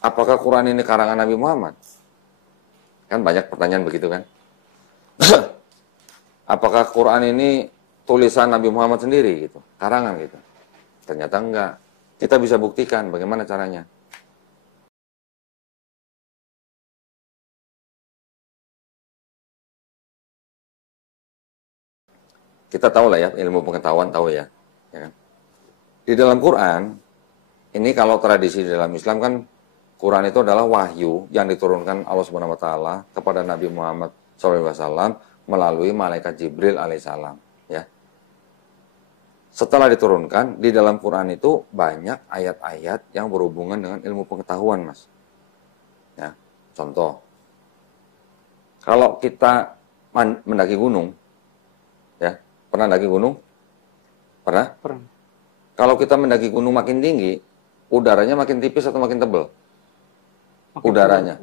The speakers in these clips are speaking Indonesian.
Apakah Quran ini karangan Nabi Muhammad? Kan banyak pertanyaan begitu kan. Apakah Quran ini tulisan Nabi Muhammad sendiri gitu, karangan gitu? Ternyata enggak. Kita bisa buktikan bagaimana caranya. Kita tahu lah ya, ilmu pengetahuan tahu ya. Ya kan? Di dalam Quran, ini kalau tradisi di dalam Islam kan, Quran itu adalah wahyu yang diturunkan Allah Subhanahu wa taala kepada Nabi Muhammad SAW melalui malaikat Jibril alaihissalam, ya. Setelah diturunkan, di dalam Quran itu banyak ayat-ayat yang berhubungan dengan ilmu pengetahuan, Mas. Ya, contoh. Kalau kita mendaki gunung, ya, pernah mendaki gunung? Pernah? Pernah. Kalau kita mendaki gunung makin tinggi, udaranya makin tipis atau makin tebal? Udaranya.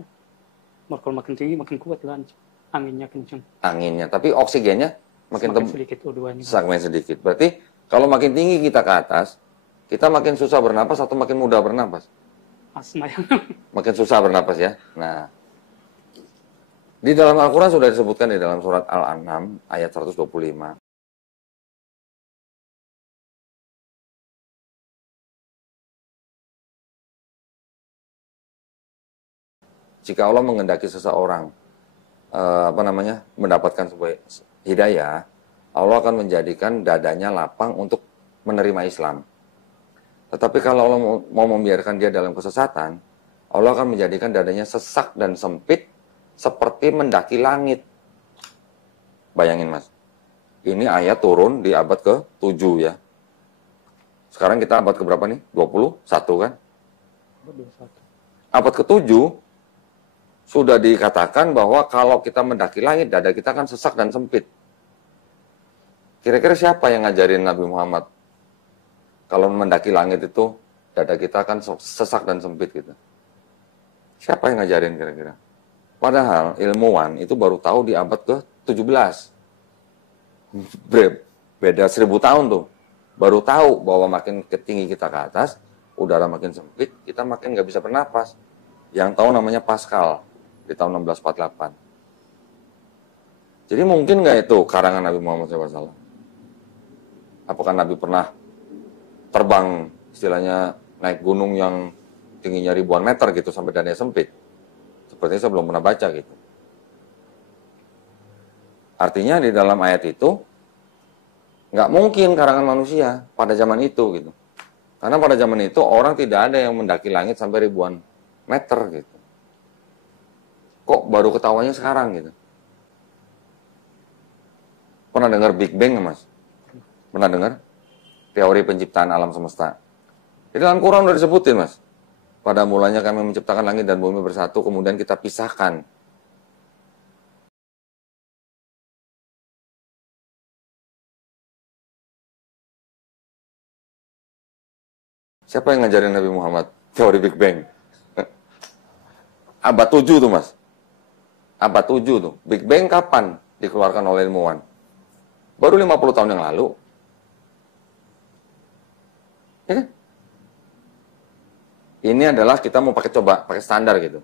Kalau makin tinggi makin kuat kan, anginnya kencang. Anginnya, tapi oksigennya makin sedikit O2-nya. Semakin sedikit. Berarti kalau makin tinggi kita ke atas, kita makin susah bernapas atau makin mudah bernapas? Asma ya. Makin susah bernapas ya. Nah, di dalam Al-Quran sudah disebutkan di dalam surat Al-An'am ayat 125. Jika Allah mengendaki seseorang mendapatkan sebuah hidayah, Allah akan menjadikan dadanya lapang untuk menerima Islam. Tetapi kalau Allah mau membiarkan dia dalam kesesatan, Allah akan menjadikan dadanya sesak dan sempit seperti mendaki langit. Bayangin Mas, ini ayat turun di abad ke-7 ya. Sekarang kita abad ke-berapa nih? 21 kan? 21. Abad ke-7 sudah dikatakan bahwa kalau kita mendaki langit, dada kita akan sesak dan sempit. Kira-kira siapa yang ngajarin Nabi Muhammad? Kalau mendaki langit itu, dada kita akan sesak dan sempit gitu. Siapa yang ngajarin kira-kira? Padahal ilmuwan itu baru tahu di abad ke-17. Beda 1000 tahun tuh. Baru tahu bahwa makin tinggi kita ke atas, udara makin sempit, kita makin nggak bisa bernapas. Yang tahu namanya Pascal. Di tahun 1648. Jadi mungkin nggak itu karangan Nabi Muhammad SAW? Apakah Nabi pernah terbang, istilahnya naik gunung yang tingginya ribuan meter gitu sampai dadanya sempit? Sepertinya saya belum pernah baca gitu. Artinya di dalam ayat itu nggak mungkin karangan manusia pada zaman itu gitu. Karena pada zaman itu orang tidak ada yang mendaki langit sampai ribuan meter gitu. Kok baru ketawanya sekarang gitu? Pernah dengar Big Bang Mas? Pernah dengar? Teori penciptaan alam semesta. Di dalam Quran udah disebutin Mas. Pada mulanya kami menciptakan langit dan bumi bersatu, kemudian kita pisahkan. Siapa yang ngajarin Nabi Muhammad teori Big Bang? Abad 7 tuh Mas. Abad 7 tuh. Big Bang kapan dikeluarkan oleh ilmuwan? Baru 50 tahun yang lalu. Ya kan? Ini adalah kita mau pakai standar gitu.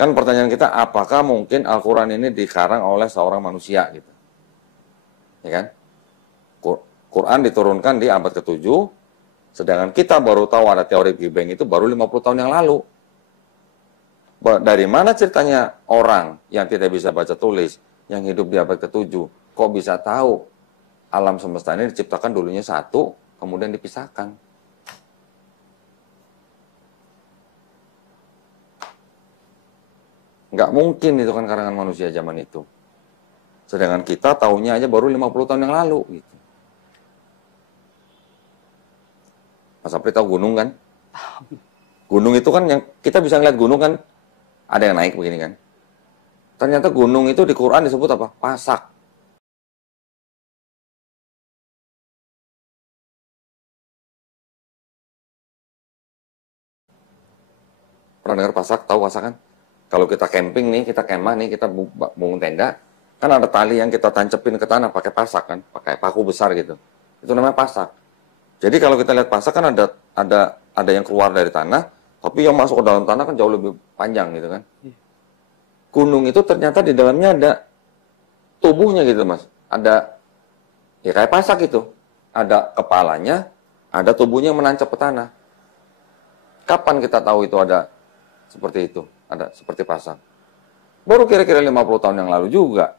Kan pertanyaan kita, apakah mungkin Al-Quran ini dikarang oleh seorang manusia gitu? Ya kan? Quran diturunkan di abad ke-7, sedangkan kita baru tahu ada teori Big Bang itu baru 50 tahun yang lalu. Dari mana ceritanya orang yang tidak bisa baca tulis, yang hidup di abad ke-7, kok bisa tahu alam semesta ini diciptakan dulunya satu, kemudian dipisahkan? Nggak mungkin itu kan karangan manusia zaman itu. Sedangkan kita tahunya aja baru 50 tahun yang lalu gitu. Mas Apri tahu gunung kan? Gunung itu kan yang kita bisa ngeliat gunung kan ada yang naik begini kan. Ternyata gunung itu di Quran disebut apa? Pasak. Pernah dengar pasak? Tahu pasak kan? Kalau kita camping nih, kita kemah nih, kita bangun tenda, kan ada tali yang kita tancepin ke tanah pakai pasak kan, pakai paku besar gitu. Itu namanya pasak. Jadi kalau kita lihat pasak kan ada yang keluar dari tanah, tapi yang masuk ke dalam tanah kan jauh lebih panjang gitu kan. Gunung itu ternyata di dalamnya ada tubuhnya gitu mas. Ada ya kayak pasak itu. Ada kepalanya, ada tubuhnya yang menancap ke tanah. Kapan kita tahu itu ada seperti itu? Ada seperti pasak. Baru kira-kira 50 tahun yang lalu juga.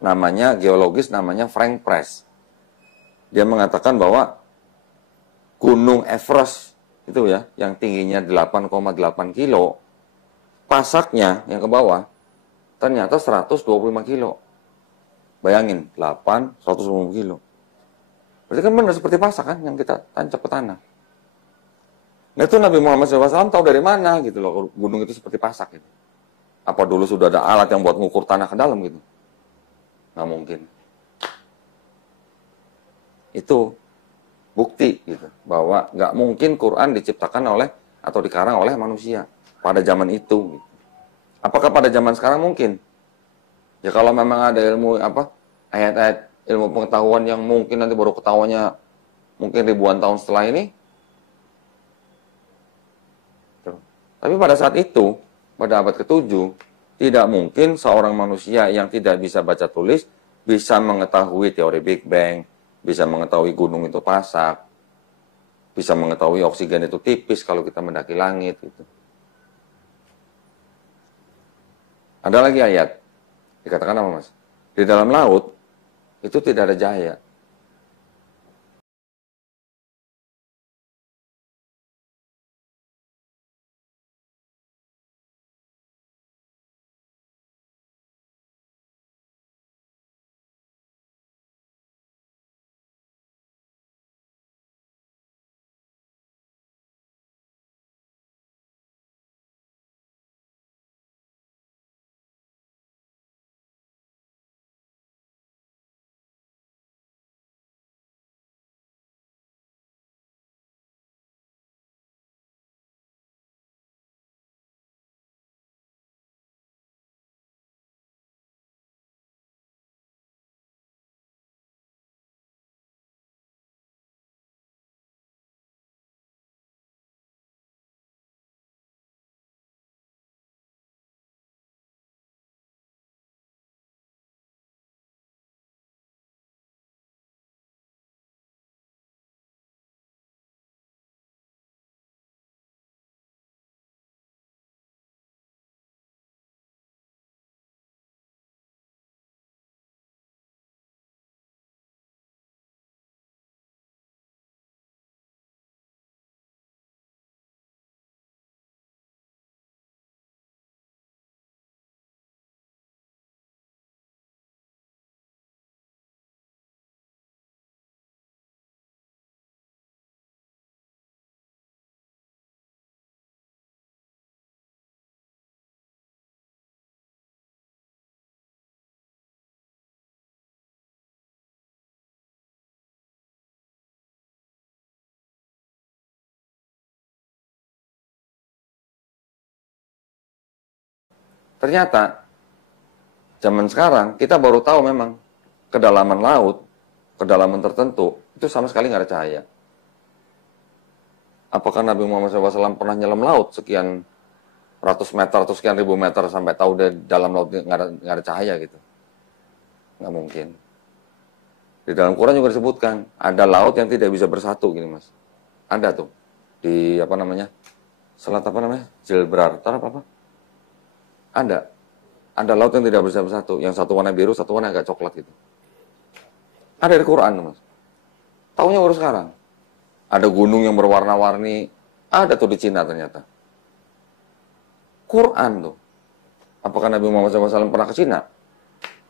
Namanya geologis, namanya Frank Press. Dia mengatakan bahwa Gunung Everest itu ya, yang tingginya 8,8 kilo, pasaknya yang ke bawah, ternyata 125 kilo. Bayangin, 8, 120 kilo. Berarti kan benar seperti pasak kan, yang kita tancap ke tanah. Nah itu Nabi Muhammad SAW tahu dari mana gitu loh, gunung itu seperti pasak gitu. Apa dulu sudah ada alat yang buat ngukur tanah ke dalam gitu? Nggak mungkin. Itu bukti gitu bahwa nggak mungkin Quran diciptakan oleh atau dikarang oleh manusia pada zaman itu. Gitu. Apakah pada zaman sekarang mungkin? Ya kalau memang ada ilmu apa ayat-ayat ilmu pengetahuan yang mungkin nanti baru ketahuannya mungkin ribuan tahun setelah ini. Tapi pada saat itu, pada abad ke-7, tidak mungkin seorang manusia yang tidak bisa baca tulis bisa mengetahui teori Big Bang, bisa mengetahui gunung itu pasak, bisa mengetahui oksigen itu tipis kalau kita mendaki langit. Gitu. Ada lagi ayat, dikatakan apa mas? Di dalam laut, itu tidak ada cahaya. Ternyata, zaman sekarang kita baru tahu memang kedalaman laut, kedalaman tertentu, itu sama sekali nggak ada cahaya. Apakah Nabi Muhammad SAW pernah nyelam laut sekian ratus meter atau sekian ribu meter sampai tahu di dalam laut nggak ada cahaya gitu? Nggak mungkin. Di dalam Quran juga disebutkan ada laut yang tidak bisa bersatu gini mas. Ada tuh di apa namanya selat apa namanya Gibraltar apa? Ada laut yang tidak bisa bersatu, yang satu warna biru, satu warna agak coklat gitu. Ada di Quran tuh mas. Taunya baru sekarang. Ada gunung yang berwarna-warni, ada tuh di Cina ternyata. Quran tuh. Apakah Nabi Muhammad SAW pernah ke Cina?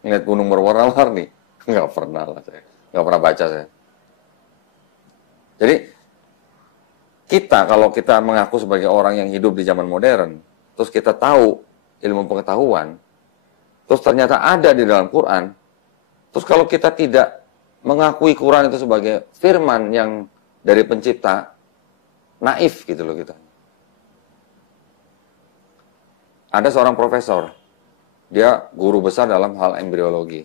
Ngeliat gunung berwarna-warni? Nggak pernah lah saya. Nggak pernah baca saya. Jadi, kita kalau kita mengaku sebagai orang yang hidup di zaman modern, terus kita tahu ilmu pengetahuan, terus ternyata ada di dalam Quran, terus kalau kita tidak mengakui Quran itu sebagai firman yang dari pencipta, naif gitu loh kita. Ada seorang profesor, dia guru besar dalam hal embriologi.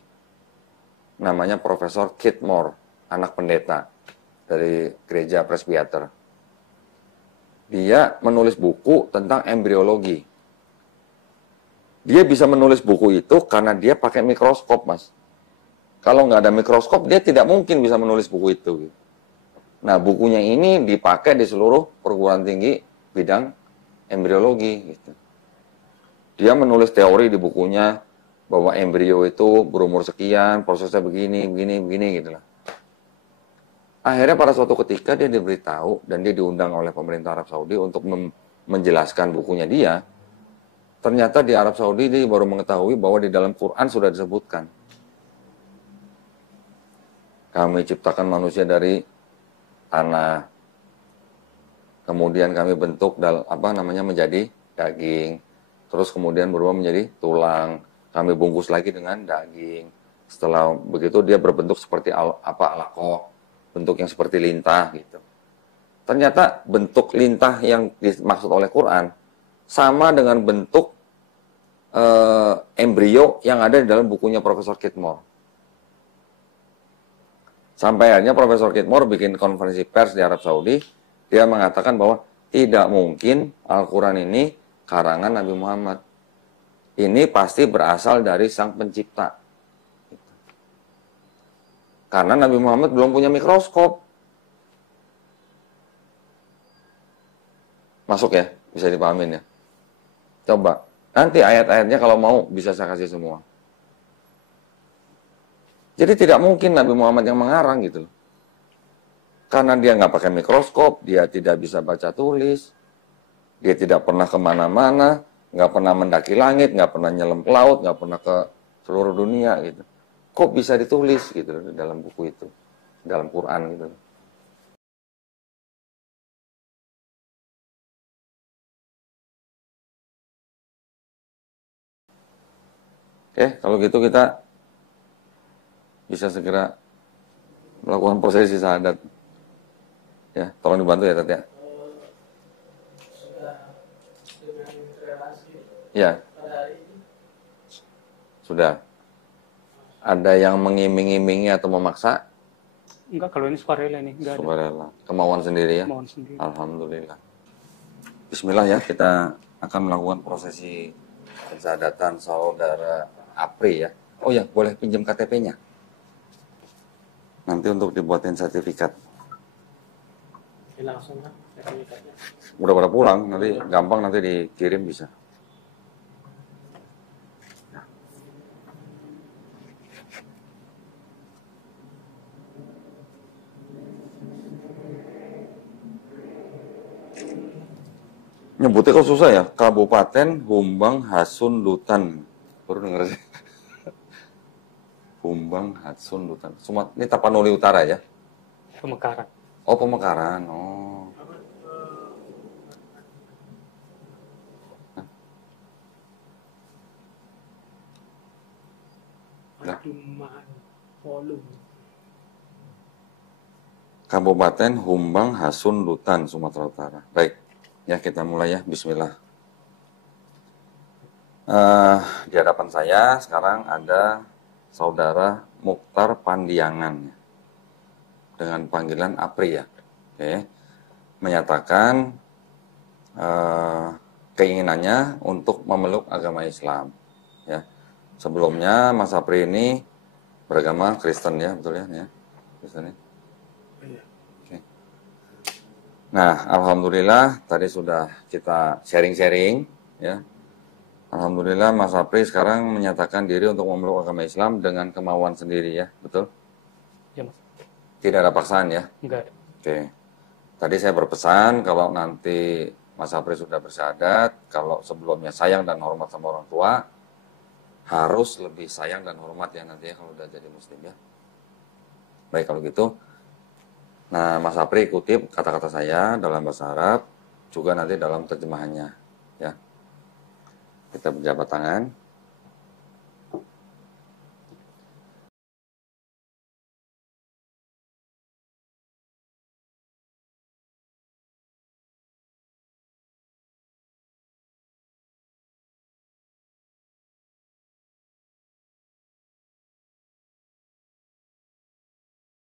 Namanya Profesor Keith Moore, anak pendeta dari gereja Presbyter. Dia menulis buku tentang embriologi. Dia bisa menulis buku itu karena dia pakai mikroskop, Mas. Kalau nggak ada mikroskop, dia tidak mungkin bisa menulis buku itu. Nah, bukunya ini dipakai di seluruh perguruan tinggi bidang embriologi. Gitu. Dia menulis teori di bukunya bahwa embrio itu berumur sekian, prosesnya begini, gitu lah. Akhirnya pada suatu ketika dia diberitahu dan dia diundang oleh pemerintah Arab Saudi untuk menjelaskan bukunya dia. Ternyata di Arab Saudi dia baru mengetahui bahwa di dalam Quran sudah disebutkan. Kami ciptakan manusia dari tanah. Kemudian kami bentuk menjadi daging. Terus kemudian berubah menjadi tulang. Kami bungkus lagi dengan daging. Setelah begitu dia berbentuk seperti alaqah. Bentuk yang seperti lintah gitu. Ternyata bentuk lintah yang dimaksud oleh Quran sama dengan bentuk embrio yang ada di dalam bukunya Profesor Keith Moore. Sampai akhirnya Profesor Keith Moore bikin konferensi pers di Arab Saudi, dia mengatakan bahwa tidak mungkin Al-Quran ini karangan Nabi Muhammad. Ini pasti berasal dari Sang Pencipta. Karena Nabi Muhammad belum punya mikroskop. Masuk ya? Bisa dipahamin ya? Coba. Nanti ayat-ayatnya kalau mau bisa saya kasih semua. Jadi tidak mungkin Nabi Muhammad yang mengarang gitu. Karena dia nggak pakai mikroskop, dia tidak bisa baca tulis, dia tidak pernah kemana-mana, nggak pernah mendaki langit, nggak pernah nyelam ke laut, nggak pernah ke seluruh dunia gitu. Kok bisa ditulis gitu dalam buku itu, dalam Quran gitu. Oke, kalau gitu kita bisa segera melakukan prosesi syahadat. Ya, tolong dibantu ya, Tat ya. Sudah dengan relasi Ya, pada hari ini. sudah. Ada yang mengiming-imingi atau memaksa? Enggak, kalau ini sukarela nih, enggak ada. Sukarela. Kemauan sendiri ya? Mohon sendiri. Alhamdulillah. Bismillah ya, kita akan melakukan prosesi pensyahadatan saudara Apri ya. Oh ya, boleh pinjam KTP-nya. Nanti untuk dibuatin sertifikat. Langsung kan sertifikatnya. Udah pada pulang, nanti gampang nanti dikirim bisa. Nyebutnya kok susah ya? Kabupaten Humbang Hasun Lutan. Baru denger sih. Humbang Hasun Lutan. Ini Tapanuli Utara ya? Pemekaran. Oh, Pemekaran. Oh. Paduman volume. Kabupaten Humbang Hasun Lutan, Sumatera Utara. Baik. Ya, kita mulai ya. Bismillah. Di hadapan saya sekarang ada Saudara Mukhtar Pandiangan dengan panggilan Apri ya. Oke. Menyatakan keinginannya untuk memeluk agama Islam. Ya. Sebelumnya Mas Apri ini beragama Kristen ya, betul ya? Kristen ya. Nah, alhamdulillah tadi sudah kita sharing-sharing ya. Alhamdulillah Mas Apri sekarang menyatakan diri untuk memeluk agama Islam dengan kemauan sendiri ya, betul? Ya, Mas. Tidak ada paksaan ya? Enggak ada. Oke. Tadi saya berpesan kalau nanti Mas Apri sudah bersyahadat, kalau sebelumnya sayang dan hormat sama orang tua, harus lebih sayang dan hormat ya nanti ya kalau udah jadi muslim ya. Baik kalau gitu, Nah, Mas Apri kutip kata-kata saya dalam bahasa Arab, juga nanti dalam terjemahannya. Ya, kita berjabat tangan.